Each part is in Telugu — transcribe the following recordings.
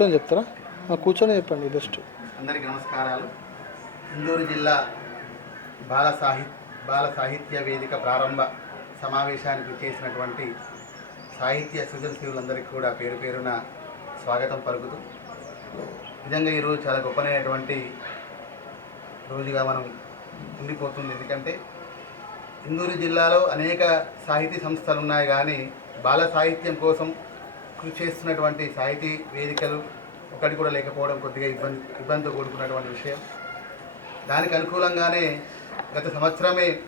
కూర్చొని చెప్తారా? కూర్చొని చెప్పండి బెస్ట్ అందరికీ నమస్కారాలు. ఇందూరు జిల్లా బాల సాహిత్య బాల సాహిత్య వేదిక ప్రారంభ సమావేశానికి చేసినటువంటి సాహిత్య సృజనశీలులందరికీ కూడా పేరు పేరున స్వాగతం పలుకుతూ నిజంగా ఈరోజు చాలా గొప్పనైనటువంటి రోజుగా మనం ఉండిపోతుంది. ఎందుకంటే ఇందూరు జిల్లాలో అనేక సాహితీ సంస్థలు ఉన్నాయి కానీ బాల సాహిత్యం కోసం కృషి చేస్తున్నటువంటి సాహితీ వేదికలు ఒకటి కూడా లేకపోవడం కొద్దిగా ఇబ్బంది ఇబ్బందితో కూడుకున్నటువంటి విషయం. దానికి అనుకూలంగానే గత సంవత్సరమే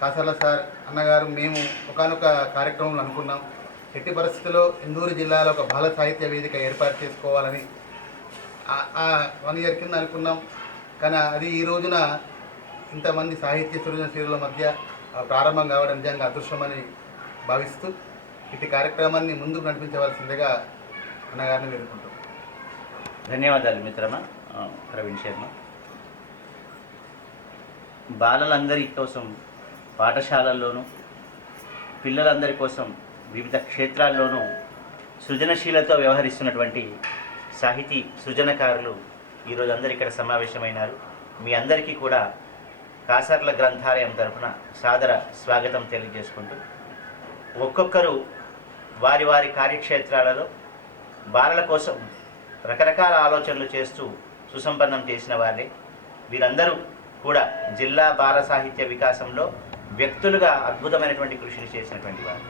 కాసర్ల సార్ అన్నగారు మేము ఒకనొక కార్యక్రమంలో అనుకున్నాం. ఎట్టి పరిస్థితుల్లో ఇందూరు జిల్లాలో ఒక బాల సాహిత్య వేదిక ఏర్పాటు చేసుకోవాలని ఆ- వన్ ఇయర్ కింద అనుకున్నాం. కానీ అది ఈ రోజున ఇంతమంది సాహిత్య సృజనశీలుల మధ్య ప్రారంభం కావడం నిజంగా అదృష్టమని భావిస్తూ ఇటు కార్యక్రమాన్ని ముందుకు నడిపించవలసిందిగా అన్నగారిని వేడుకుంటాం ధన్యవాదాలు మిత్రమా ప్రవీణ్ శర్మ. బాలలందరి కోసం పాఠశాలల్లోనూ పిల్లలందరి కోసం వివిధ క్షేత్రాల్లోనూ సృజనశీలతో వ్యవహరిస్తున్నటువంటి సాహితీ సృజనకారులు ఈరోజు అందరు ఇక్కడ సమావేశమైనారు. మీ అందరికీ కూడా కాసర్ల గ్రంథాలయం తరఫున సాదర స్వాగతం తెలియజేసుకుంటూ ఒక్కొక్కరు వారి వారి కార్యక్షేత్రాలలో బాలల కోసం రకరకాల ఆలోచనలు చేస్తూ సుసంపన్నం చేసిన వారే. వీరందరూ కూడా జిల్లా బాల సాహిత్య వికాసంలో వ్యక్తులుగా అద్భుతమైనటువంటి కృషిని చేసినటువంటి వారు.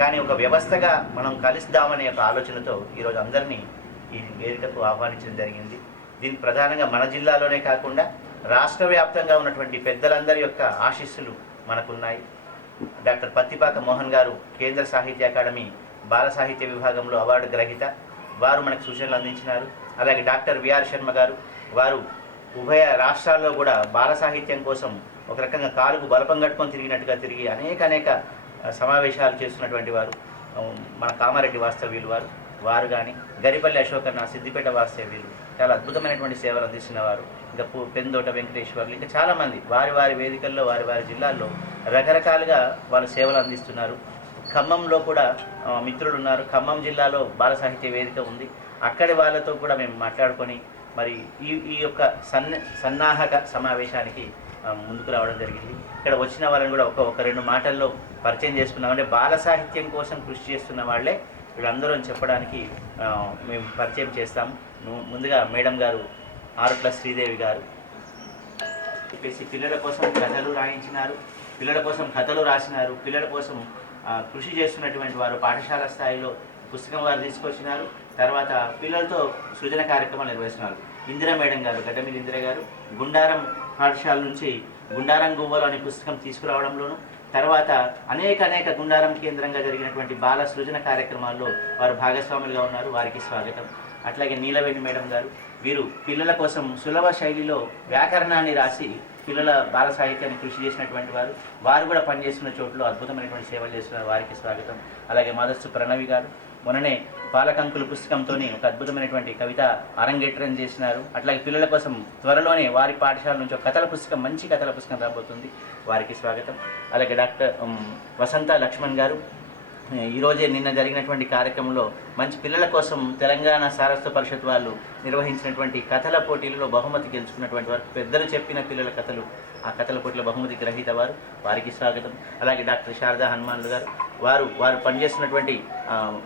కానీ ఒక వ్యవస్థగా మనం కలుస్తామనే ఒక ఆలోచనతో ఈరోజు అందరినీ ఈ వేదికకు ఆహ్వానించడం జరిగింది. దీనికి ప్రధానంగా మన జిల్లాలోనే కాకుండా రాష్ట్ర వ్యాప్తంగా ఉన్నటువంటి పెద్దలందరి యొక్క ఆశీస్సులు మనకున్నాయి. డాక్టర్ పత్తిపాక మోహన్ గారు కేంద్ర సాహిత్య అకాడమీ బాల సాహిత్య విభాగంలో అవార్డు గ్రహీత. వారు మనకు సూచనలు అందించినారు. అలాగే డాక్టర్ విఆర్ శర్మ గారు వారు ఉభయ రాష్ట్రాల్లో కూడా బాల సాహిత్యం కోసం ఒక రకంగా కాలుకు బలపం కట్టుకొని తిరిగినట్టుగా తిరిగి అనేక అనేక సమావేశాలు చేస్తున్నటువంటి వారు. మన కామారెడ్డి వాస్తవ్యులు వారు వారు కానీ గరిపల్లి అశోకన్న సిద్దిపేట వాస్తవ్యులు చాలా అద్భుతమైనటువంటి సేవలు అందిస్తున్నవారు ఇంకా పెందోట వెంకటేశ్వర్లు ఇంకా చాలామంది వారి వారి వేదికల్లో వారి వారి జిల్లాల్లో రకరకాలుగా వాళ్ళు సేవలు అందిస్తున్నారు. ఖమ్మంలో కూడా మిత్రులు ఉన్నారు ఖమ్మం జిల్లాలో బాల సాహిత్య వేదిక ఉంది. అక్కడి వాళ్ళతో కూడా మేము మాట్లాడుకొని మరి ఈ ఈ యొక్క సన్న సన్నాహక సమావేశానికి ముందుకు రావడం జరిగింది. ఇక్కడ వచ్చిన వాళ్ళని కూడా ఒక ఒక రెండు మాటల్లో పరిచయం చేసుకున్నాం అంటే బాల సాహిత్యం కోసం కృషి చేస్తున్న వాళ్ళే వీళ్ళందరూ చెప్పడానికి మేము పరిచయం చేస్తాం. ముందుగా మేడం గారు ఆరుట్ల శ్రీదేవి గారు. చెప్పేసి పిల్లల కోసం కథలు రాయించినారు. పిల్లల కోసం కథలు రాసినారు. పిల్లల కోసం కృషి చేస్తున్నటువంటి వారు పాఠశాల స్థాయిలో పుస్తకం వారు తీసుకొచ్చినారు. తర్వాత పిల్లలతో సృజన కార్యక్రమాలు నిర్వహిస్తున్నారు. ఇందిరా మేడం గారు గడ్డమీద ఇందిర గారు గుండారం పాఠశాల నుంచి గుండారం గువ్వలు అనే పుస్తకం తీసుకురావడంలోను తర్వాత అనేక అనేక గుండారం కేంద్రంగా జరిగినటువంటి బాల సృజన కార్యక్రమాల్లో వారు భాగస్వాములుగా ఉన్నారు. వారికి స్వాగతం. అట్లాగే నీలవేణి మేడం గారు వీరు పిల్లల కోసం సులభ శైలిలో వ్యాకరణాన్ని రాసి పిల్లల బాల సాహిత్యాన్ని కృషి చేసినటువంటి వారు వారు కూడా పనిచేస్తున్న చోట్ల అద్భుతమైనటువంటి సేవలు చేస్తున్నారు. వారికి స్వాగతం. అలాగే మదస్సు ప్రణవి గారు మొన్ననే బాలకంకుల పుస్తకంతోని ఒక అద్భుతమైనటువంటి కవిత అరంగేట్రం చేసినారు. అట్లాగే పిల్లల కోసం త్వరలోనే వారి పాఠశాల నుంచి ఒక కథల పుస్తకం మంచి కథల పుస్తకం రాబోతుంది. వారికి స్వాగతం. అలాగే డాక్టర్ వసంత లక్ష్మణ్ గారు ఈరోజే నిన్న జరిగినటువంటి కార్యక్రమంలో మంచి పిల్లల కోసం తెలంగాణ సారస్వ పరిషత్ వాళ్ళు నిర్వహించినటువంటి కథల పోటీలలో బహుమతి గెలుచుకున్నటువంటి వారు పెద్దలు చెప్పిన పిల్లల కథలు. ఆ కథల పోటీలో బహుమతి గ్రహీత వారు వారికి స్వాగతం. అలాగే డాక్టర్ శారదా హనుమానులు గారు వారు వారు పనిచేస్తున్నటువంటి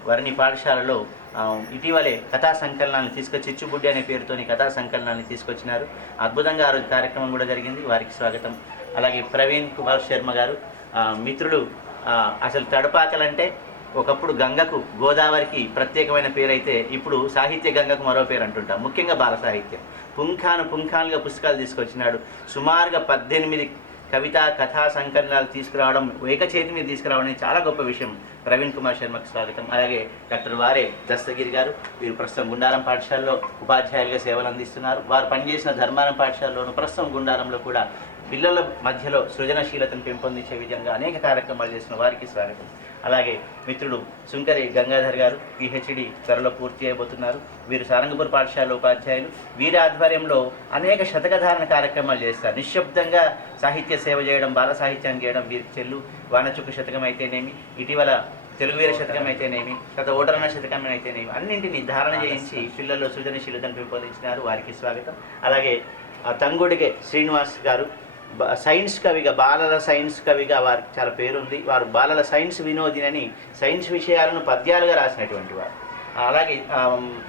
వరణి పాఠశాలలో ఇటీవలే కథా సంకలనాన్ని తీసుకొచ్చి చిచ్చుబుడ్డి అనే పేరుతోని కథా సంకలనాన్ని తీసుకొచ్చినారు. అద్భుతంగా ఆ రోజు కార్యక్రమం కూడా జరిగింది. వారికి స్వాగతం. అలాగే ప్రవీణ్ కుమార్ శర్మ గారు మిత్రులు అసలు తడపాకలంటే ఒకప్పుడు గంగకు గోదావరికి ప్రత్యేకమైన పేరైతే ఇప్పుడు సాహిత్య గంగకు మరో పేరు అంటుంటాం. ముఖ్యంగా బాల సాహిత్యం. పుంఖాను పుంఖాలుగా పుస్తకాలు తీసుకొచ్చినాడు. సుమారుగా పద్దెనిమిది కవితా కథా సంకలనాలు తీసుకురావడం ఏకచేతి మీద తీసుకురావడం చాలా గొప్ప విషయం. ప్రవీణ్ కుమార్ శర్మకు స్వాగతం. అలాగే డాక్టర్ వారే దస్తగిరి గారు. వీరు ప్రస్తుతం గుండారం పాఠశాలలో ఉపాధ్యాయులుగా సేవలు అందిస్తున్నారు. వారు పనిచేసిన ధర్మారం పాఠశాలలోను ప్రస్తుతం గుండారంలో కూడా పిల్లల మధ్యలో సృజనశీలతను పెంపొందించే విధంగా అనేక కార్యక్రమాలు చేసిన వారికి స్వాగతం. అలాగే మిత్రుడు సుంకరి గంగాధర్ గారు పిహెచ్డి త్వరలో పూర్తి చేయబోతున్నారు వీరు సారంగపూర్ పాఠశాల ఉపాధ్యాయులు. వీరి ఆధ్వర్యంలో అనేక శతకధారణ కార్యక్రమాలు చేస్తారు. నిశ్శబ్దంగా సాహిత్య సేవ చేయడం బాల సాహిత్యం చేయడం వీరికి చెల్లు. వానచుక్క శతకం అయితేనేమి ఇటీవల తెలుగు వీర శతకం అయితేనేమి గత ఓటరణ శతకం అయితేనేమి అన్నింటినీ ధారణ చేయించి పిల్లల్లో సృజనశీలతను పెంపొందించినారు. వారికి స్వాగతం. అలాగే తంగుడికే శ్రీనివాస్ గారు సైన్స్ కవిగా బాలల సైన్స్ కవిగా వారికి చాలా పేరుంది. వారు బాలల సైన్స్ వినోదినని సైన్స్ విషయాలను పద్యాలుగా రాసినటువంటి వారు. అలాగే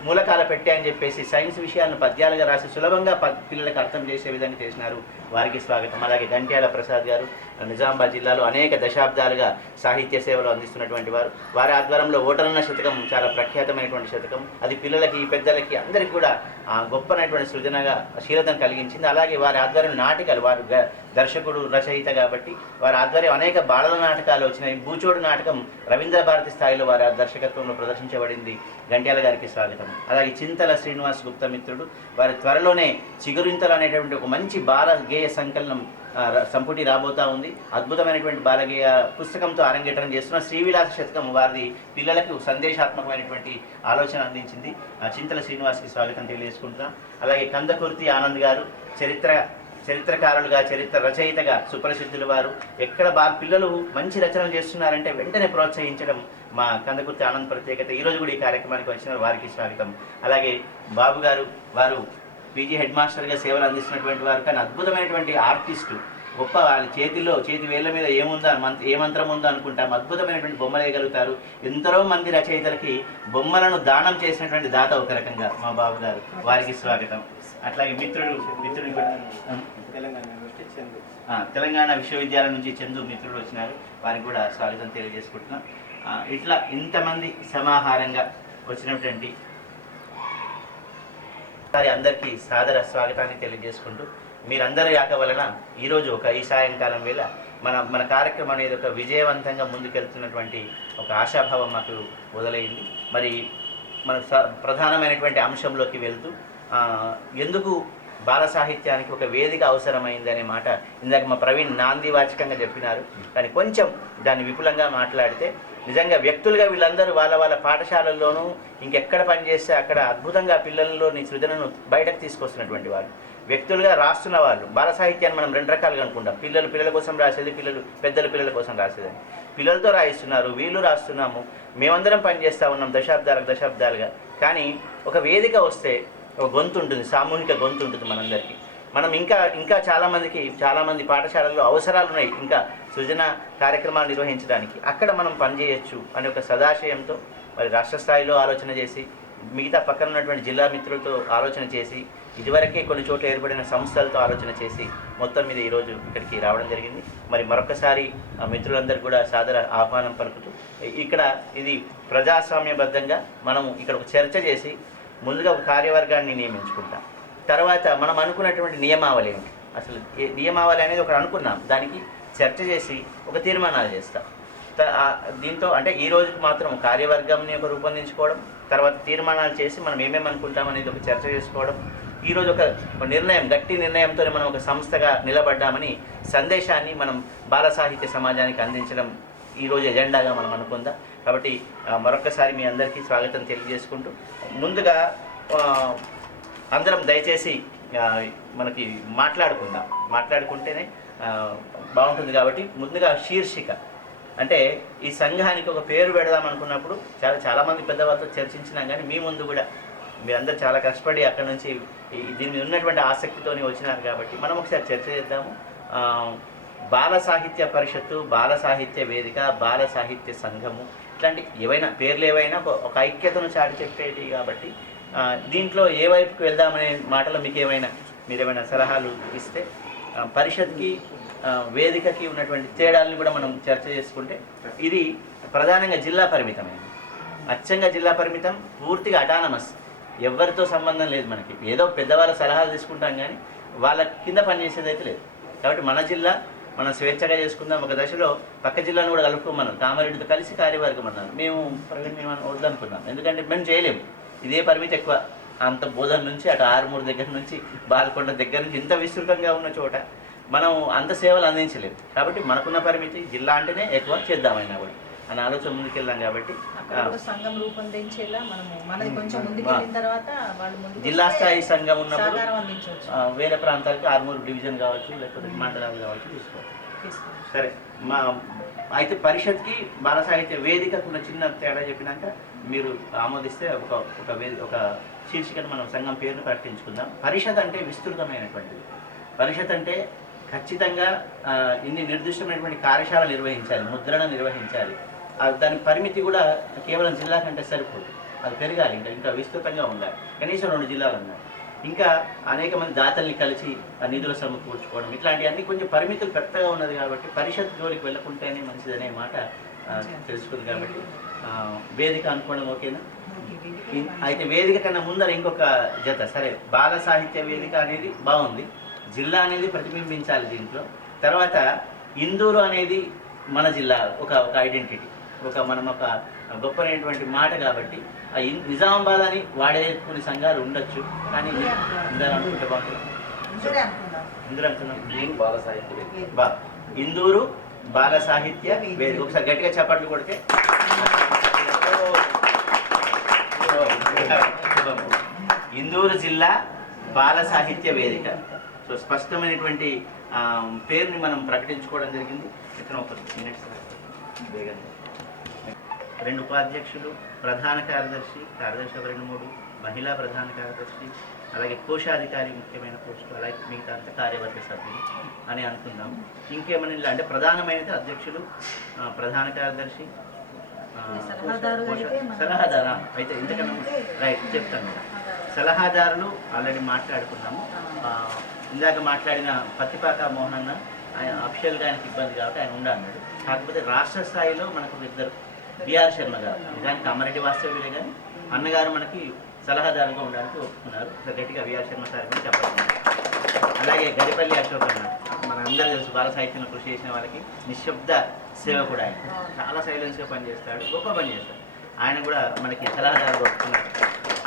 మూలకాల పెట్టే అని చెప్పేసి సైన్స్ విషయాలను పద్యాలుగా రాసి సులభంగా ప పిల్లలకు అర్థం చేసే విధంగా చేసినారు. వారికి స్వాగతం. అలాగే గంట్యాల ప్రసాద్ గారు. నిజామాబాద్ జిల్లాలో అనేక దశాబ్దాలుగా సాహిత్య సేవలు అందిస్తున్నటువంటి వారు. వారి ఆధ్వర్యంలో ఓటరన్న శతకం చాలా ప్రఖ్యాతమైనటువంటి శతకం. అది పిల్లలకి పెద్దలకి అందరికీ కూడా గొప్పనైనటువంటి సృజనగా శీలతను కలిగించింది. అలాగే వారి ఆధ్వర్యం నాటికలు వారు గ- దర్శకుడు రచయిత కాబట్టి వారి ఆధ్వర్యం అనేక బాలల నాటకాలు వచ్చినాయి. బూచోడు నాటకం రవీంద్ర భారతి స్థాయిలో వారి దర్శకత్వంలో ప్రదర్శించబడింది. గంట్యాల గారికి స్వాగతం. అలాగే చింతల శ్రీనివాస్ గుప్త మిత్రుడు. వారి త్వరలోనే చిగురింతలు అనేటువంటి ఒక మంచి బాల గేయ సంకలనం సంపుటి రాబోతా ఉంది. అద్భుతమైనటువంటి బాలగేయ పుస్తకంతో అరంగేటం చేస్తున్న శ్రీవిలాస శతకం వారిది పిల్లలకు సందేశాత్మకమైనటువంటి ఆలోచన అందించింది. ఆ, చింతల శ్రీనివాస్కి స్వాగతం తెలియజేసుకుంటున్నాం. అలాగే కందకుర్తి ఆనంద్ గారు చరిత్ర చరిత్రకారులుగా చరిత్ర రచయితగా సుప్రసిద్ధులు వారు. ఎక్కడ బా పిల్లలు మంచి రచనలు చేస్తున్నారంటే వెంటనే ప్రోత్సహించడం మా కందకుర్తి ఆనంద్ ప్రత్యేకత. ఈరోజు కూడా ఈ కార్యక్రమానికి వచ్చిన వారికి స్వాగతం. అలాగే బాబు గారు వారు పీజీ హెడ్ మాస్టర్గా సేవలు అందిస్తున్నటువంటి వారు కానీ అద్భుతమైనటువంటి ఆర్టిస్టు. గొప్ప వాళ్ళ చేతిలో చేతి వేళ్ళ మీద ఏముందో మంత్ర ఏ మంత్రం ఉందో అనుకుంటాం అద్భుతమైనటువంటి బొమ్మలు వేయగలుగుతారు. ఎందరో మంది రచయితలకి బొమ్మలను దానం చేసినటువంటి దాత ఒక రకంగా మా బాబు గారు. వారికి స్వాగతం. అట్లాగే మిత్రుడు మిత్రుడు కూడా తెలంగాణ విశ్వవిద్యాలయం నుంచి చందు మిత్రుడు వచ్చినారు. వారికి కూడా స్వాగతం తెలియజేసుకుంటున్నాం. ఇట్లా ఇంతమంది సమాహారంగా వచ్చినటువంటి వారి అందరికీ సాదర స్వాగతాన్ని తెలియజేసుకుంటూ మీరందరూ యాక వలన ఈరోజు ఒక ఈ సాయంకాలం వేళ మన మన కార్యక్రమం అనేది ఒక విజయవంతంగా ముందుకెళ్తున్నటువంటి ఒక ఆశాభావం మాకు మొదలైంది. మరి మన స- ప్రధానమైనటువంటి అంశంలోకి వెళ్తూ ఎందుకు బాల సాహిత్యానికి ఒక వేదిక అవసరమైంది అనే మాట ఇందాక మా ప్రవీణ్ నాంది వాచకంగా చెప్పినారు. కానీ కొంచెం దాన్ని విపులంగా మాట్లాడితే నిజంగా వ్యక్తులుగా వీళ్ళందరూ వాళ్ళ వాళ్ళ పాఠశాలల్లోనూ ఇంకెక్కడ పనిచేస్తే అక్కడ అద్భుతంగా పిల్లల్లోని సృజనను బయటకు తీసుకొస్తున్నటువంటి వారు వ్యక్తులుగా రాస్తున్న వాళ్ళు బాల సాహిత్యాన్ని మనం రెండు రకాలుగా అనుకుంటాం. పిల్లలు పిల్లల కోసం రాసేది పిల్లలు పెద్దల పిల్లల కోసం రాసేది పిల్లలతో రాయిస్తున్నారు వీళ్ళు రాస్తున్నాము మేమందరం పనిచేస్తూ ఉన్నాం దశాబ్దాలకు దశాబ్దాలుగా. కానీ ఒక వేదిక వస్తే ఒక గొంతు ఉంటుంది సామూహిక గొంతు ఉంటుంది మనందరికీ. మనం ఇంకా ఇంకా చాలామందికి చాలామంది పాఠశాలల్లో అవసరాలు ఉన్నాయి ఇంకా సృజన కార్యక్రమాలు నిర్వహించడానికి అక్కడ మనం పనిచేయొచ్చు అనే ఒక సదాశయంతో మరి రాష్ట్ర స్థాయిలో ఆలోచన చేసి మిగతా పక్కన ఉన్నటువంటి జిల్లా మిత్రులతో ఆలోచన చేసి ఇదివరకే కొన్ని చోట్ల ఏర్పడిన సంస్థలతో ఆలోచన చేసి మొత్తం మీద ఈరోజు ఇక్కడికి రావడం జరిగింది. మరి మరొకసారి ఆ మిత్రులందరూ కూడా సాదర ఆహ్వానం పలుకుతూ ఇక్కడ ఇది ప్రజాస్వామ్యబద్ధంగా మనం ఇక్కడ ఒక చర్చ చేసి ముందుగా ఒక కార్యవర్గాన్ని నియమించుకుంటాం. తర్వాత మనం అనుకున్నటువంటి నియమావళి ఏమిటి అసలు ఏ నియమావళి అనేది ఒకటి అనుకున్నాం. దానికి చర్చ చేసి ఒక తీర్మానాలు చేస్తాం. దీంతో అంటే ఈ రోజుకి మాత్రం కార్యవర్గంని ఒక రూపొందించుకోవడం తర్వాత తీర్మానాలు చేసి మనం ఏమేమి అనుకుంటాం అనేది ఒక చర్చ చేసుకోవడం ఈరోజు ఒక నిర్ణయం గట్టి నిర్ణయంతో మనం ఒక సంస్థగా నిలబడ్డామని సందేశాన్ని మనం బాల సాహిత్య సమాజానికి అందించడం ఈరోజు ఎజెండాగా మనం అనుకుందాం. కాబట్టి మరొకసారి మీ అందరికీ స్వాగతం తెలియజేసుకుంటూ ముందుగా అందరం దయచేసి మనకి మాట్లాడుకుందాం. మాట్లాడుకుంటేనే బాగుంటుంది కాబట్టి ముందుగా శీర్షిక. అంటే ఈ సంఘానికి ఒక పేరు పెడదాం అనుకున్నప్పుడు చాలా చాలామంది పెద్దవాళ్ళతో చర్చించినా కానీ మీ ముందు కూడా మీరందరూ చాలా కష్టపడి అక్కడ నుంచి దీని మీద ఉన్నటువంటి ఆసక్తితోని వచ్చినారు కాబట్టి మనం ఒకసారి చర్చ చేద్దాము. బాల సాహిత్య పరిషత్తు బాల సాహిత్య వేదిక బాల సాహిత్య సంఘము ఇట్లాంటి ఏవైనా పేర్లు ఏవైనా ఒక- ఐక్యతను చాటి చెప్పేది కాబట్టి దీంట్లో ఏ వైపుకి వెళ్దామనే మాటలు మీకు ఏమైనా మీరు ఏమైనా సలహాలు ఇస్తే పరిషత్కి వేదికకి ఉన్నటువంటి తేడాలను కూడా మనం చర్చ చేసుకుంటే ఇది ప్రధానంగా జిల్లా పరిమితమైనది. అచ్చంగా జిల్లా పరిమితం పూర్తిగా అటానమస్ ఎవరితో సంబంధం లేదు మనకి. ఏదో పెద్దవాళ్ళ సలహాలు తీసుకుంటాం కానీ వాళ్ళ కింద పనిచేసేది అయితే లేదు. కాబట్టి మన జిల్లా మనం స్వేచ్ఛగా చేసుకుందాం ఒక దశలో పక్క జిల్లాను కూడా కలుపుకోమన్నారు. కామారెడ్డితో కలిసి కార్యవర్గం అన్నారు. మేము ప్రవీణ్ మేము వద్దనుకున్నాం. ఎందుకంటే మేము చేయలేము. ఇదే పరిమితి ఎక్కువ. అంత బోధన నుంచి అటు ఆరుమూరు దగ్గర నుంచి బాలకొండ దగ్గర నుంచి ఇంత విస్తృతంగా ఉన్న చోట మనం అంత సేవలు అందించలేము. కాబట్టి మనకున్న పరిమితి జిల్లా అంటేనే ఎక్కువ చేద్దామైనా కూడా. అనే ఆలోచన ముందుకెళ్దాం కాబట్టి సంఘం రూపొందించేలా మనము మనది కొంచెం తర్వాత వాళ్ళు జిల్లా స్థాయి సంఘం ఉన్నప్పుడు వేరే ప్రాంతాలకి ఆర్మూరు డివిజన్ కావచ్చు లేకపోతే మండలాలు కావచ్చు తీసుకోవచ్చు. సరే మా అయితే పరిషత్కి బాల సాహిత్య వేదికకు ఉన్న చిన్న తేడా చెప్పినాక మీరు ఆమోదిస్తే ఒక ఒక ఒక శీర్షికను మనం సంఘం పేరును ప్రకటించుకుందాం. పరిషత్ అంటే విస్తృతమైనటువంటిది. పరిషత్ అంటే ఖచ్చితంగా ఇన్ని నిర్దిష్టమైనటువంటి కార్యశాల నిర్వహించాలి ముద్రణ నిర్వహించాలి. దాని పరిమితి కూడా కేవలం జిల్లా కంటే సరిపోదు. అది పెరగాలి ఇంకా ఇంకా విస్తృతంగా ఉండాలి. కనీసం రెండు జిల్లాలు ఉన్నాయి ఇంకా అనేక మంది దాతల్ని కలిసి ఆ నిధులు సమకూర్చుకోవడం ఇట్లాంటివన్నీ కొంచెం పరిమితులు పెద్దగా ఉన్నది కాబట్టి పరిషత్ జోలికి వెళ్ళకుంటేనే మంచిదనే మాట తెలుసుకుంది కాబట్టి. వేదిక అనుకోవడం ఓకేనా? అయితే వేదిక కన్నా ముందర ఇంకొక జత. సరే బాల సాహిత్య వేదిక అనేది బాగుంది. జిల్లా అనేది ప్రతిబింబించాలి దీంట్లో. తర్వాత ఇందూరు అనేది మన జిల్లా ఒక ఒక ఐడెంటిటీ ఒక మనం ఒక గొప్పనైనటువంటి మాట కాబట్టి ఆ నిజామాబాద్ అని వాడే కొన్ని సంఘాలు ఉండొచ్చు. కానీ ఇందరు అనుకుంటే. బాగుంటుంది. ఇందరు అనుకున్నాం నేను బాల సాహిత్య వేదిక. బా. ఇందూరు బాల సాహిత్య వేదిక ఒకసారి గట్టిగా చప్పట్లు కొడితే. ఇందూరు జిల్లా బాల సాహిత్య వేదిక. సో స్పష్టమైనటువంటి పేరుని మనం ప్రకటించుకోవడం జరిగింది. ఇక్కడ ఒక మినిట్స్ వేగంగా. రెండు ఉపాధ్యక్షులు ప్రధాన కార్యదర్శి కార్యదర్శి రెండు మూడు మహిళా ప్రధాన కార్యదర్శి అలాగే కోశాధికారి ముఖ్యమైన పోస్టు అలాగే మిగతా అంతా కార్యవర్గ సభ్యులు అని అనుకుందాం. ఇంకేమైనా ఇలా అంటే ప్రధానమైనది అధ్యక్షులు ప్రధాన కార్యదర్శి సలహాదారు అయితే ఇంతకన్నా రైట్ చెప్తాను. సలహాదారులు ఆల్రెడీ మాట్లాడుకున్నాము. ఇందాక మాట్లాడిన పత్తిపాక మోహన్ అన్న ఆయన అఫిషియల్గా ఆయనకి ఇబ్బంది కాబట్టి ఆయన ఉండన్నాడు కాకపోతే రాష్ట్ర స్థాయిలో మనకు ఇద్దరు బిఆర్ శర్మ గారు. నిజానికి అమరెడ్డి వాస్తవ్యులే కానీ అన్నగారు మనకి సలహాదారుగా ఉండడానికి ఒప్పుకున్నారు. సో గట్టిగా శర్మ సార్ కూడా చెప్పాలి అలాగే గడిపల్లి అశోక్ అన్న మన అందరూ తెలుసు బాల సాహిత్యంలో కృషి చేసిన వాళ్ళకి నిశ్శబ్ద సేవకుడు ఆయన. చాలా సైలెన్స్గా పనిచేస్తాడు గొప్ప పని చేస్తాడు ఆయన కూడా మనకి సలహాదారుగా ఒప్పుకున్నారు.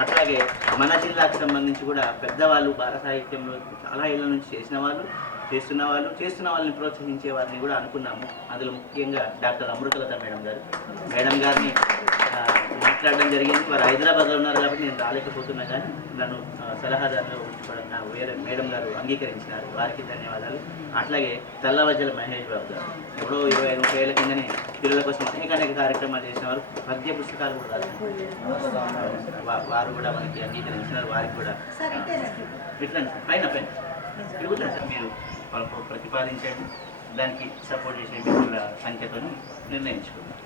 అట్లాగే మన జిల్లాకు సంబంధించి కూడా పెద్దవాళ్ళు బాల సాహిత్యంలో చాలా ఏళ్ళ నుంచి చేసిన వాళ్ళు చేస్తున్న వాళ్ళు చేస్తున్న వాళ్ళని ప్రోత్సహించే వారిని కూడా అనుకున్నాము. అందులో ముఖ్యంగా డాక్టర్ అమృతలత మేడం గారు. మేడం గారిని మాట్లాడడం జరిగింది. వారు హైదరాబాద్లో ఉన్నారు కాబట్టి నేను రాలేకపోతున్నా కానీ నన్ను ఆ, సలహాదారుగా ఉంచుకోవడం నా వేరే మేడం గారు అంగీకరించినారు. వారికి ధన్యవాదాలు. అట్లాగే తల్లవజ్జల మహేష్ బాబు గారు. ఎప్పుడో ఇరవై ముప్పై ఏళ్ళ కిందనే పిల్లల కోసం అనేక అనేక కార్యక్రమాలు చేసిన వారు పద్య పుస్తకాలు కూడా వారు కూడా మనకి అంగీకరించినారు. వారికి కూడా. ఇట్లా పైన పైన. మీరు. ప్రతిపాదించండి. దానికి సపోర్ట్ చేసే మిత్రుల సంఖ్యతో నిర్ణయించుకున్నాం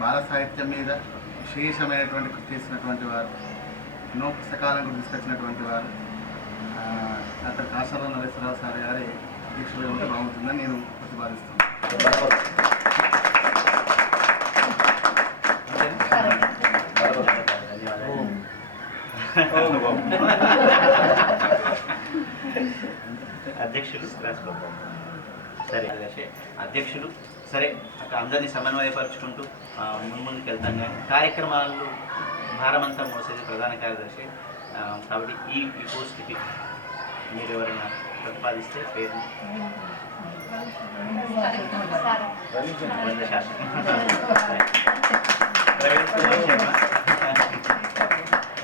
బాల సాహిత్యం మీద విశేషమైనటువంటి కృషి చేసినటువంటి వారు ఎన్నో పుస్తకాలను తీసుకొచ్చినటువంటి వారు అక్కడ డాక్టర్ నరేశ్వరరావు సార్ గారి అధ్యక్షులుగా ఉంటే బాగుంటుందని నేను ప్రతిపాదిస్తున్నాను ధన్యవాదాలు అధ్యక్షులు రాసుకోవాలి సరే అధ్యక్షులు సరే అక్కడ అందరినీ సమన్వయపరుచుకుంటూ ముందుకు వెళ్తాం కానీ కార్యక్రమాలు భారమంతా మోసేది ప్రధాన కార్యదర్శి కాబట్టి ఈ ఈ పోస్ట్కి మీరు ఎవరైనా ప్రతిపాదిస్తే పేరు? వంద శాతం ప్రవీణ్ కుమార్ శర్మ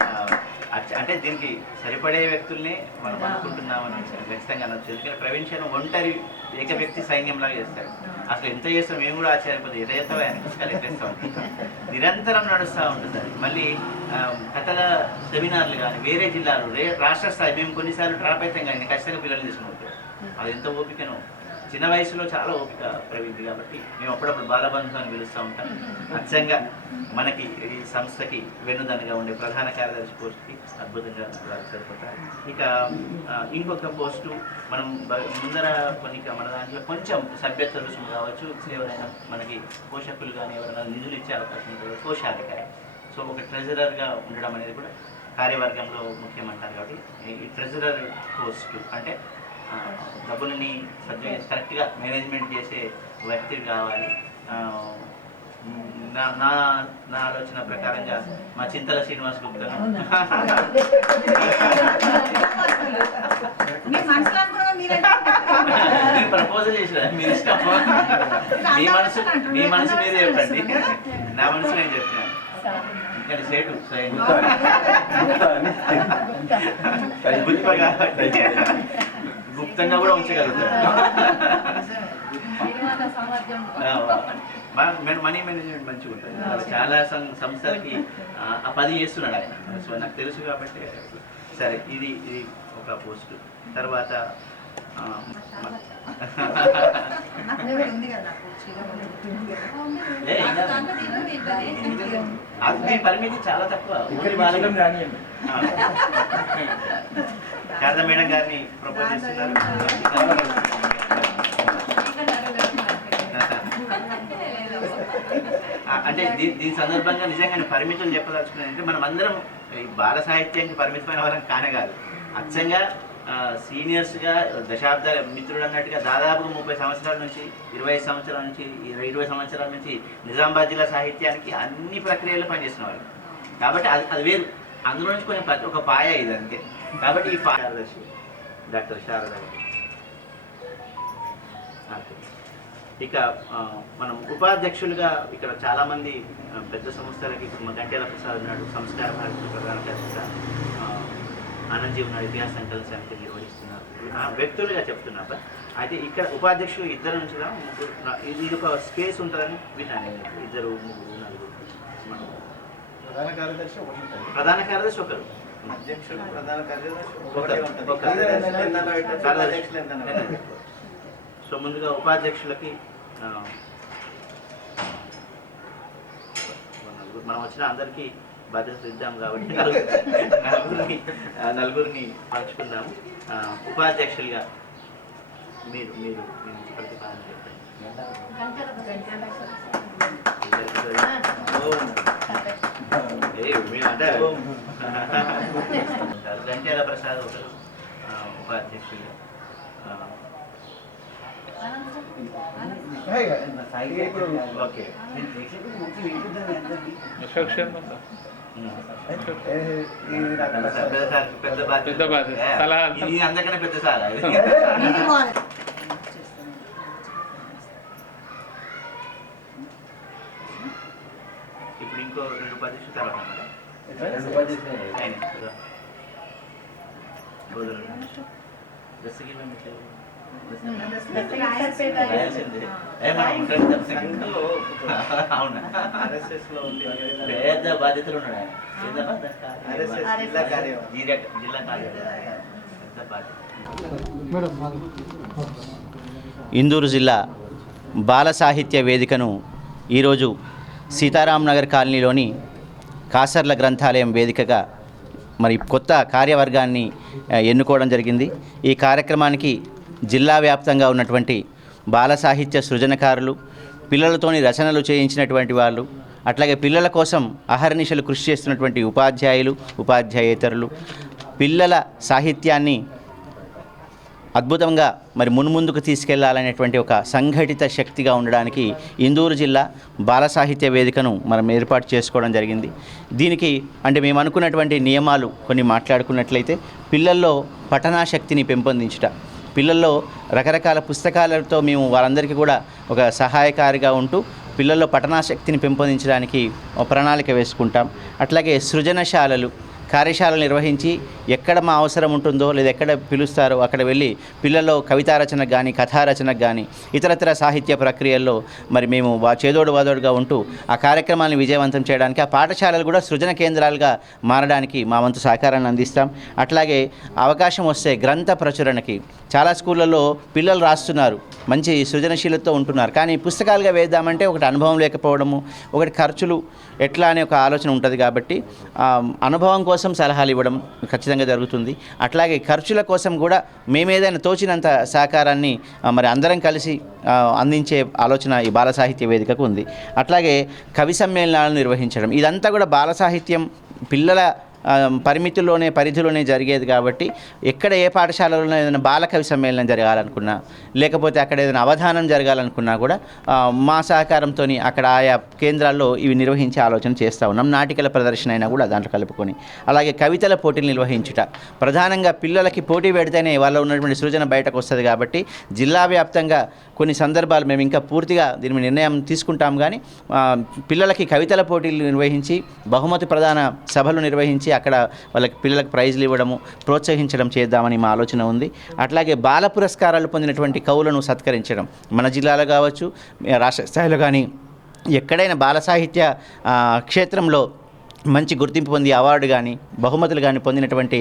ఆ, అచ్చ- అంటే దీనికి సరిపడే వ్యక్తుల్ని మనం అనుకుంటున్నామని ఖచ్చితంగా అనొచ్చు ఎందుకంటే ప్రవీణ్ శర్మ ఒంటరి ఏక వ్యక్తి సైన్యంలాగా చేస్తాడు. అసలు ఎంత చేస్తాం? మేము కూడా ఆశ్చర్యపోతే ఎంత ఆయన పుస్తకాలు ఎత్తేస్తా ఉంటాం నిరంతరం నడుస్తూ ఉంటుంది అది మళ్ళీ కథల సెమినార్లు కానీ వేరే జిల్లాలు రాష్ట్ర స్థాయి మేము కొన్నిసార్లు డ్రాప్ అవుతాం కానీ ఖచ్చితంగా పిల్లల్ని తీసుకుని పోతాం. అది ఎంత ఓపికనో. చిన్న వయసులో చాలా ఓపిక ప్రవీణ్ కాబట్టి మేము అప్పుడప్పుడు బాలబంధు అని పిలుస్తూ ఉంటాం. అచ్చంగా మనకి ఈ సంస్థకి వెన్నుదన్నుగా ఉండే ప్రధాన కార్యదర్శి పోస్ట్కి అద్భుతంగా సరిపోతారు ఇక ఇంకొక పోస్టు మనం ముందర కొన్ని మన దాంట్లో కొంచెం సభ్యత్వ రుసుము కావచ్చు. ఎవరైనా మనకి పోషకులు కానీ ఎవరైనా నిధులు ఇచ్చే అవకాశం ఉంటుంది. కోశాధికారి సో ఒక ట్రెజరర్గా ఉండడం అనేది కూడా కార్యవర్గంలో ముఖ్యమంటారు కాబట్టి ఈ- ట్రెజరర్ పోస్టు అంటే డబ్బులని సద్వి కరెక్ట్గా మేనేజ్మెంట్ చేసే వ్యక్తి కావాలి. నా నా ఆలోచన ప్రకారంగా మా చింతల శ్రీనివాస్ గుప్తను ప్రపోజల్ చేసిన మీ ఇష్టం మీ మనసు మీ మనసు మీదే చెప్పండి. నా మనసు నేను చెప్తున్నాను ఇంకా సేటు గుప్తంగా కూడా ఉంచగలుగుతారు ఆ, మన- మన- మనీ మేనేజ్మెంట్ మంచిగా ఉంటుంది. చాలా సంస్థలకి ఆ, ఆ పది చేస్తున్నాడు ఆయన. సో నాకు తెలుసు కాబట్టి సరే ఇది ఇది ఒక పోస్ట్. తర్వాత అది పరిమితి చాలా తక్కువ. శారదా మేడం గారిని ప్రపోజ్ చేస్తున్నారు. అంటే దీని సందర్భంగా నిజంగా పరిమితులు చెప్పదలుచుకున్నాను అంటే మనం అందరం ఈ బాల సాహిత్యానికి పరిమితమైన వారం కానే కాదు. అచ్చంగా సీనియర్స్గా దశాబ్దాల మిత్రుడు అన్నట్టుగా దాదాపుగా ముప్పై సంవత్సరాల నుంచి ఇరవై సంవత్సరాల నుంచి ఇరవై ఇరవై సంవత్సరాల నుంచి నిజామాబాద్ జిల్లా సాహిత్యానికి అన్ని ప్రక్రియలు పనిచేసిన వాళ్ళు కాబట్టి అది అది వేరు. అందులో నుంచి కొంచెం ప్రతి ఒక పాయ ఇది అంతే. కాబట్టి ఈ పాయ డాక్టర్ శారద ఇక మనం ఉపాధ్యక్షులుగా ఇక్కడ చాలామంది పెద్ద సంస్థలకి ఇప్పుడు గంటేల ప్రసాద్ నాడు సంస్కార భారతి ప్రధాన కార్యదర్శి ఆ, ఆనందజీ ఉన్నాడు ఇతిహాస సంకలన సమితి నిర్వహిస్తున్నారు ఆ, వ్యక్తులుగా చెప్తున్నా అబ్బా. అయితే ఇక్కడ ఉపాధ్యక్షులు ఇద్దరు నుంచి ముగ్గురు ఇది ఒక స్పేస్ ఉంటుందని విన్నాను నేను. ఇద్దరు ముగ్గురు నలుగురు. మనం ప్రధాన కార్యదర్శి ప్రధాన కార్యదర్శి ఒకరు. అధ్యక్షుడు ప్రధాన కార్యదర్శి. సో ముందుగా ఉపాధ్యక్షులకి ఆ, మనం వచ్చిన అందరికీ బాధ్యత ఇద్దాం కాబట్టి నలుగురు- నలుగురిని నలుగురిని పంచుకుందాము. ఉపాధ్యక్షులుగా మీరు మీరు ప్రతిపాదన చెప్పండి ప్రసాద్ ఒకరు ఆ, సలహా. ఇది అందరికన్నా పెద్ద సార్ ఇప్పుడు ఇంకో రెండు పది తర్వాత పెద్ద బాధ్యతలు ఉన్నాడు ఆయన జిల్లా ఇందూరు జిల్లా బాల సాహిత్య వేదికను ఈరోజు సీతారాం నగర్ కాలనీలోని కాసర్ల గ్రంథాలయం వేదికగా మరి కొత్త కార్యవర్గాన్ని ఎన్నుకోవడం జరిగింది. ఈ కార్యక్రమానికి జిల్లా వ్యాప్తంగా ఉన్నటువంటి బాల సాహిత్య సృజనకారులు పిల్లలతోని రచనలు చేయించినటువంటి వాళ్ళు అట్లాగే పిల్లల కోసం అహర్నిశలు కృషి చేస్తున్నటువంటి ఉపాధ్యాయులు ఉపాధ్యాయేతరులు పిల్లల సాహిత్యాన్ని అద్భుతంగా మరి మున్ముందుకు తీసుకెళ్ళాలనేటువంటి ఒక సంఘటిత శక్తిగా ఉండడానికి ఇందూరు జిల్లా బాల సాహిత్య వేదికను మనం ఏర్పాటు చేసుకోవడం జరిగింది. దీనికి అంటే మేము అనుకున్నటువంటి నియమాలు కొన్ని మాట్లాడుకున్నట్లయితే పిల్లల్లో పఠనాశక్తిని పెంపొందించుట. పిల్లల్లో రకరకాల పుస్తకాలతో మేము వారందరికీ కూడా ఒక సహాయకారిగా ఉంటూ పిల్లల్లో పఠనాశక్తిని పెంపొందించడానికి ప్రణాళిక వేసుకుంటాం. అట్లాగే సృజనశాలలు కార్యశాలలు నిర్వహించి ఎక్కడ మా అవసరం ఉంటుందో లేదా ఎక్కడ పిలుస్తారో అక్కడ వెళ్ళి పిల్లల్లో కవితా రచనకు కానీ కథారచనకు కానీ ఇతరతర సాహిత్య ప్రక్రియల్లో మరి మేము వా చేదోడు వాదోడుగా ఉంటూ ఆ కార్యక్రమాలను విజయవంతం చేయడానికి ఆ పాఠశాలలు కూడా సృజన కేంద్రాలుగా మారడానికి మా వంతు సహకారాన్ని అందిస్తాం. అట్లాగే అవకాశం వస్తే గ్రంథ ప్రచురణకి. చాలా స్కూళ్ళల్లో పిల్లలు రాస్తున్నారు. మంచి సృజనశీలతో ఉంటున్నారు. కానీ పుస్తకాలుగా వేద్దామంటే ఒకటి అనుభవం లేకపోవడము ఒకటి ఖర్చులు ఎట్లా అనే ఒక ఆలోచన ఉంటుంది కాబట్టి అనుభవం కోసం సలహాలు ఇవ్వడం ఖచ్చితంగా జరుగుతుంది. అట్లాగే ఖర్చుల కోసం కూడా మేమేదైనా తోచినంత సహకారాన్ని మరి అందరం కలిసి అందించే ఆలోచన ఈ బాల సాహిత్య వేదికకు ఉంది. అట్లాగే కవి సమ్మేళనాలు నిర్వహించడం ఇదంతా కూడా బాల సాహిత్యం పిల్లల పరిమితుల్లోనే పరిధిలోనే జరిగేది కాబట్టి ఎక్కడ ఏ పాఠశాలలో ఏదైనా బాలకవి సమ్మేళనం జరగాలనుకున్నా లేకపోతే అక్కడ ఏదైనా అవధానం జరగాలనుకున్నా కూడా మా సహకారంతో అక్కడ ఆయా కేంద్రాల్లో ఇవి నిర్వహించే ఆలోచన చేస్తూ ఉన్నాం. నాటికల ప్రదర్శన అయినా కూడా దాంట్లో కలుపుకొని. అలాగే కవితల పోటీలు నిర్వహించుట. ప్రధానంగా పిల్లలకి పోటీ పెడితేనే వాళ్ళ ఉన్నటువంటి సృజన బయటకు వస్తుంది కాబట్టి జిల్లా వ్యాప్తంగా కొన్ని సందర్భాలు మేము ఇంకా పూర్తిగా దీని నిర్ణయం తీసుకుంటాం. కానీ పిల్లలకి కవితల పోటీలు నిర్వహించి బహుమతి ప్రధాన సభలు నిర్వహించి అక్కడ వాళ్ళకి పిల్లలకు ప్రైజ్లు ఇవ్వడము ప్రోత్సహించడం చేద్దామని మా ఆలోచన ఉంది. అట్లాగే బాల పురస్కారాలు పొందినటువంటి కవులను సత్కరించడం మన జిల్లాలో కావచ్చు రాష్ట్ర స్థాయిలో కానీ ఎక్కడైనా బాల సాహిత్య క్షేత్రంలో మంచి గుర్తింపు పొంది అవార్డు కానీ బహుమతులు కానీ పొందినటువంటి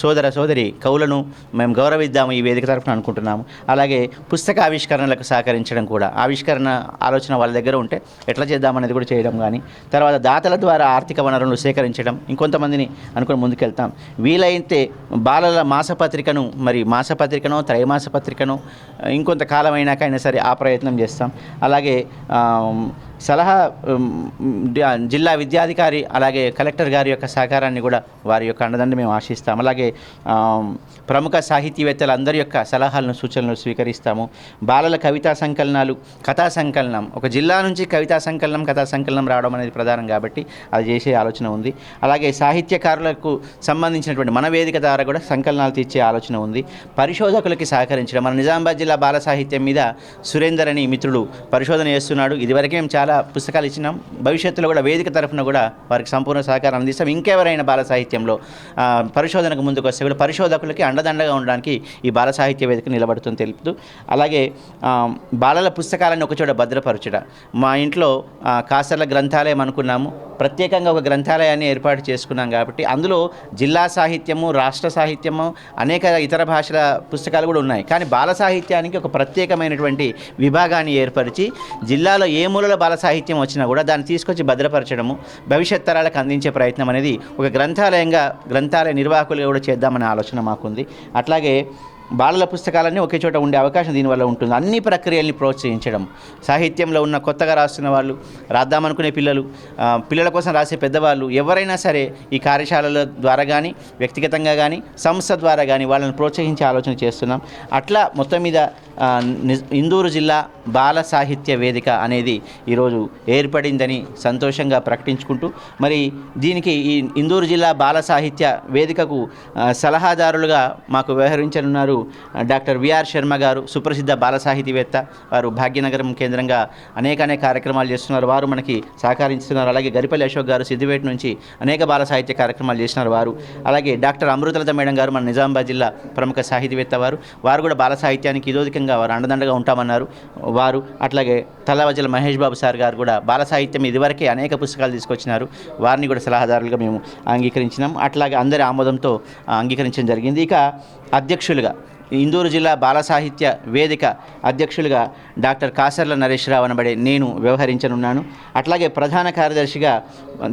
సోదర సోదరి కవులను మేము గౌరవిద్దాము ఈ వేదిక తరఫున అనుకుంటున్నాము. అలాగే పుస్తక ఆవిష్కరణలకు సహకరించడం కూడా ఆవిష్కరణ ఆలోచన వాళ్ళ దగ్గర ఉంటే ఎట్లా చేద్దామనేది కూడా చేయడం కానీ తర్వాత దాతల ద్వారా ఆర్థిక వనరులను సేకరించడం ఇంకొంతమందిని అనుకుని ముందుకెళ్తాం. వీలైతే బాలల మాసపత్రికను మరి మాసపత్రికను త్రైమాస పత్రికను ఇంకొంత కాలమైనాకైనా అయినాకైనా సరే ఆ ప్రయత్నం చేస్తాం. అలాగే సలహా జిల్లా విద్యాధికారి అలాగే కలెక్టర్ గారి యొక్క సహకారాన్ని కూడా వారి యొక్క అండదండ మేము ఆశిస్తాం. అలాగే ప్రముఖ సాహితీవేత్తల అందరి యొక్క సలహాలను సూచనలు స్వీకరిస్తాము. బాలల కవితా సంకలనాలు కథా సంకలనం. ఒక జిల్లా నుంచి కవితా సంకలనం కథా సంకలనం రావడం అనేది ప్రధానం కాబట్టి అది చేసే ఆలోచన ఉంది. అలాగే సాహిత్యకారులకు సంబంధించినటువంటి మన వేదిక ద్వారా కూడా సంకలనాలు తీర్చే ఆలోచన ఉంది. పరిశోధకులకి సహకరించడం. మన నిజామాబాద్ జిల్లా బాల సాహిత్యం మీద సురేందర్ అని మిత్రుడు పరిశోధన చేస్తున్నాడు. ఇదివరకే మేము చాలా పుస్తకాలు ఇచ్చినాం. భవిష్యత్తులో కూడా వేదిక తరఫున కూడా వారికి సంపూర్ణ సహకారం అందిస్తాం. ఇంకెవరైనా బాల సాహిత్యంలో పరిశోధనకు ముందుకు వస్తే కూడా పరిశోధకులకి అండదండగా ఉండడానికి ఈ బాల సాహిత్య వేదిక నిలబడుతుంది తెలుపుతూ అలాగే బాలల పుస్తకాలను ఒకచోట భద్రపరచుట. మా ఇంట్లో కాసర్ల గ్రంథాలయం అనుకున్నాము. ప్రత్యేకంగా ఒక గ్రంథాలయాన్ని ఏర్పాటు చేసుకున్నాం కాబట్టి అందులో జిల్లా సాహిత్యము రాష్ట్ర సాహిత్యము అనేక ఇతర భాషల పుస్తకాలు కూడా ఉన్నాయి. కానీ బాల సాహిత్యానికి ఒక ప్రత్యేకమైనటువంటి విభాగాన్ని ఏర్పరిచి జిల్లాలో ఏ మూలలో బాల సాహిత్యం వచ్చినా కూడా దాన్ని తీసుకొచ్చి భద్రపరచడము భవిష్యత్ తరాలకు అందించే ప్రయత్నం అనేది ఒక గ్రంథాలయంగా గ్రంథాలయ నిర్వాహకులుగా కూడా చేద్దామనే ఆలోచన మాకుంది. అట్లాగే బాలల పుస్తకాలన్నీ ఒకే చోట ఉండే అవకాశం దీనివల్ల ఉంటుంది. అన్ని ప్రక్రియల్ని ప్రోత్సహించడం సాహిత్యంలో ఉన్న కొత్తగా రాస్తున్న వాళ్ళు రాద్దామనుకునే పిల్లలు పిల్లల కోసం రాసే పెద్దవాళ్ళు ఎవరైనా సరే ఈ కార్యశాలల ద్వారా కానీ వ్యక్తిగతంగా కానీ సంస్థ ద్వారా కానీ వాళ్ళని ప్రోత్సహించే ఆలోచన చేస్తున్నాం. అట్లా మొత్తం మీద ఇందూరు జిల్లా బాల సాహిత్య వేదిక అనేది ఈరోజు ఏర్పడిందని సంతోషంగా ప్రకటించుకుంటూ మరి దీనికి ఈ ఇందూరు జిల్లా బాల సాహిత్య వేదికకు సలహాదారులుగా మాకు వ్యవహరించనున్నారు డాక్టర్ విఆర్ శర్మ గారు సుప్రసిద్ధ బాల సాహితీవేత్త. వారు భాగ్యనగరం కేంద్రంగా అనేక అనేక కార్యక్రమాలు చేస్తున్నారు. వారు మనకి సహకరిస్తున్నారు. అలాగే గరిపల్లి అశోక్ గారు సిద్దిపేట నుంచి అనేక బాల సాహిత్య కార్యక్రమాలు చేసినారు వారు. అలాగే డాక్టర్ అమృతలత మేడం గారు మన నిజామాబాద్ జిల్లా ప్రముఖ సాహితీవేత్త వారు. వారు కూడా బాల సాహిత్యానికి ఇదోదికంగా వారు అండదండగా ఉంటామన్నారు. వారు అట్లాగే తల్లవజల మహేష్ బాబు సార్ గారు కూడా బాల సాహిత్యం ఇదివరకే అనేక పుస్తకాలు తీసుకొచ్చినారు. వారిని కూడా సలహాదారులుగా మేము అంగీకరించినాం. అట్లాగే అందరి ఆమోదంతో అంగీకరించడం జరిగింది. ఇక అధ్యక్షులుగా ఇందూరు జిల్లా బాల సాహిత్య వేదిక అధ్యక్షులుగా డాక్టర్ కాసర్ల నరేష్ రావు అనబడే నేను వ్యవహరించనున్నాను. అట్లాగే ప్రధాన కార్యదర్శిగా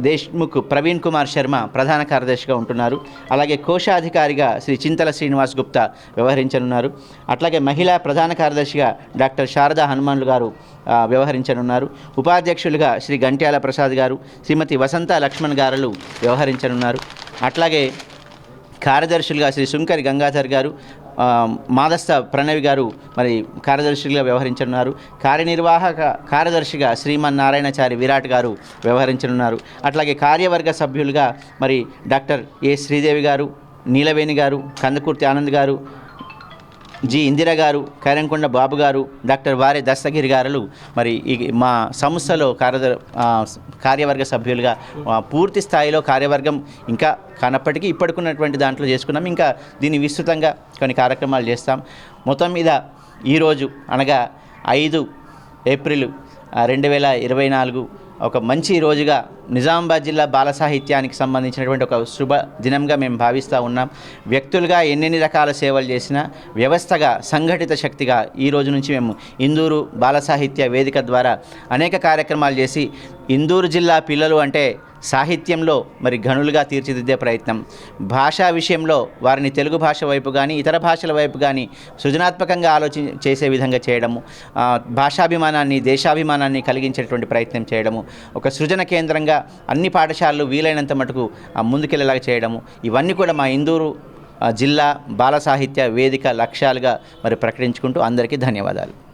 దేశ్ముఖ్ ప్రవీణ్ కుమార్ శర్మ ప్రధాన కార్యదర్శిగా ఉంటున్నారు. అలాగే కోశాధికారిగా శ్రీ చింతల శ్రీనివాస్ గుప్తా వ్యవహరించనున్నారు. అట్లాగే మహిళా ప్రధాన కార్యదర్శిగా డాక్టర్ శారదా హనుమాన్లు గారు వ్యవహరించనున్నారు. ఉపాధ్యక్షులుగా శ్రీ గంట్యాల ప్రసాద్ గారు శ్రీమతి వసంత లక్ష్మణ్ గారులు వ్యవహరించనున్నారు. అట్లాగే కార్యదర్శులుగా శ్రీ సుంకరి గంగాధర్ గారు మాదస్త ప్రణవి గారు మరి కార్యదర్శిగా వ్యవహరించనున్నారు. కార్యనిర్వాహక కార్యదర్శిగా శ్రీమన్ నారాయణచారి విరాట్ గారు వ్యవహరించనున్నారు. అట్లాగే కార్యవర్గ సభ్యులుగా మరి డాక్టర్ ఏ శ్రీదేవి గారు నీలవేణి గారు కందకూర్తి ఆనంద్ గారు జి ఇందిర గారు కైరంకొండ బాబు గారు డాక్టర్ వారే దస్తగిరి గారు మరి ఈ మా సంస్థలో కార్యద కార్యవర్గ సభ్యులుగా పూర్తి స్థాయిలో కార్యవర్గం ఇంకా కానప్పటికీ ఇప్పటికున్నటువంటి దాంట్లో చేసుకున్నాం. ఇంకా దీన్ని విస్తృతంగా కొన్ని కార్యక్రమాలు చేస్తాం. మొత్తం మీద ఈరోజు అనగా ఐదు ఏప్రిల్ రెండు వేల ఇరవై నాలుగు ఒక మంచి రోజుగా నిజామాబాద్ జిల్లా బాల సాహిత్యానికి సంబంధించినటువంటి ఒక శుభ దినంగా మేము భావిస్తూ ఉన్నాం. వ్యక్తులుగా ఎన్నెన్ని రకాల సేవలు చేసినా వ్యవస్థగా సంఘటిత శక్తిగా ఈ రోజు నుంచి మేము ఇందూరు బాల సాహిత్య వేదిక ద్వారా అనేక కార్యక్రమాలు చేసి ఇందూరు జిల్లా పిల్లలు అంటే సాహిత్యంలో మరి గనులుగా తీర్చిదిద్దే ప్రయత్నం. భాషా విషయంలో వారిని తెలుగు భాష వైపు కానీ ఇతర భాషల వైపు కానీ సృజనాత్మకంగా ఆలోచి చేసే విధంగా చేయడము భాషాభిమానాన్ని దేశాభిమానాన్ని కలిగించేటువంటి ప్రయత్నం చేయడము ఒక సృజన కేంద్రంగా అన్ని పాఠశాలలు వీలైనంత మటుకు ముందుకెళ్ళేలాగా చేయడము ఇవన్నీ కూడా మా ఇందూరు జిల్లా బాల సాహిత్య వేదిక లక్ష్యాలుగా మరి ప్రకటించుకుంటూ అందరికీ ధన్యవాదాలు.